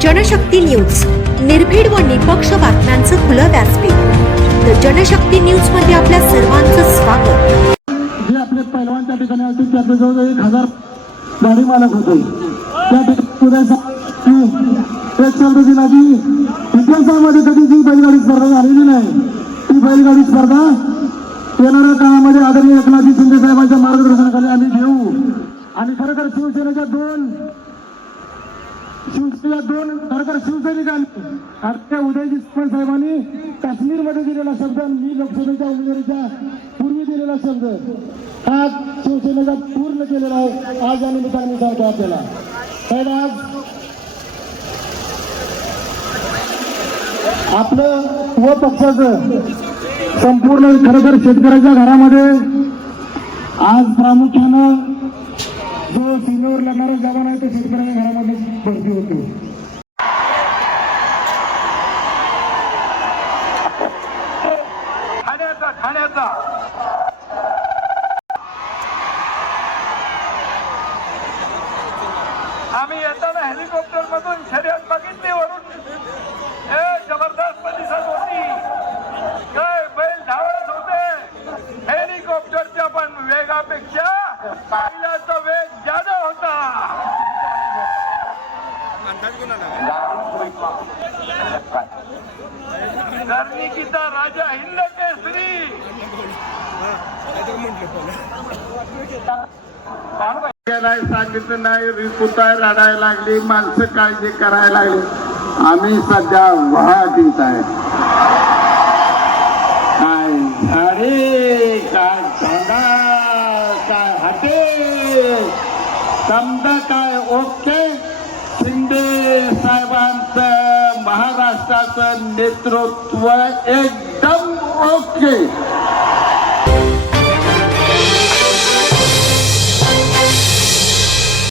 Janshakti news. निर्भीड व निपक्ष बातम्यांचं खुलं व्यासपीठ. द जनशक्ती न्यूजमध्ये आपल्या सर्वांचं स्वागत. जे आपले पैलवान त्या ठिकाणी होते त्याचे जवळजवळ एक हजार गाडी मालक होते. त्या ठिकाणी एक शब्द दिला की इतिहासामध्ये कधी जी बैलगाडी स्पर्धा झालेली नाही ती बैलगाडी स्पर्धा येणाऱ्या काळामध्ये आदरणीय एकनाथजी शिंदे साहेबांच्या मार्गदर्शनाखाली आम्ही घेऊ. आणि खरं तर शिवसेनेच्या दोन शिवसेना दोन खरोखर शिवसैनिक आले आणि त्या उदयजी साहेबांनी काश्मीरमध्ये दिलेला शब्द मी लोकसभेच्या उमेदवारीच्या पूर्वी दिलेला शब्द. हा शिवसेनेचा पूर्ण केलेला आहे. आज या निमित्ताने सांगतो आपल्याला. कारण आज आपलं व पक्षाचं संपूर्ण खरोखर शेतकऱ्याच्या घरामध्ये आज प्रामुख्यानं हो, जो सीमेवर लढणारा जवान आहे तो शेतकऱ्याच्या घरामध्ये भरती होतो. आम्ही येताना हेलिकॉप्टर मधून शर्यत कर्णिकीचा राजा हिंद केसरी. सांगितलं नाही रिपुताय लढायला लागली माणसं काळजी करायला लागली. आम्ही सध्या वाहतीत आहे काय झाडे काय झाडा काय हटे समजा काय ओके. शिंदे साहेबांचं महाराष्ट्राचं नेतृत्व एकदम ओके.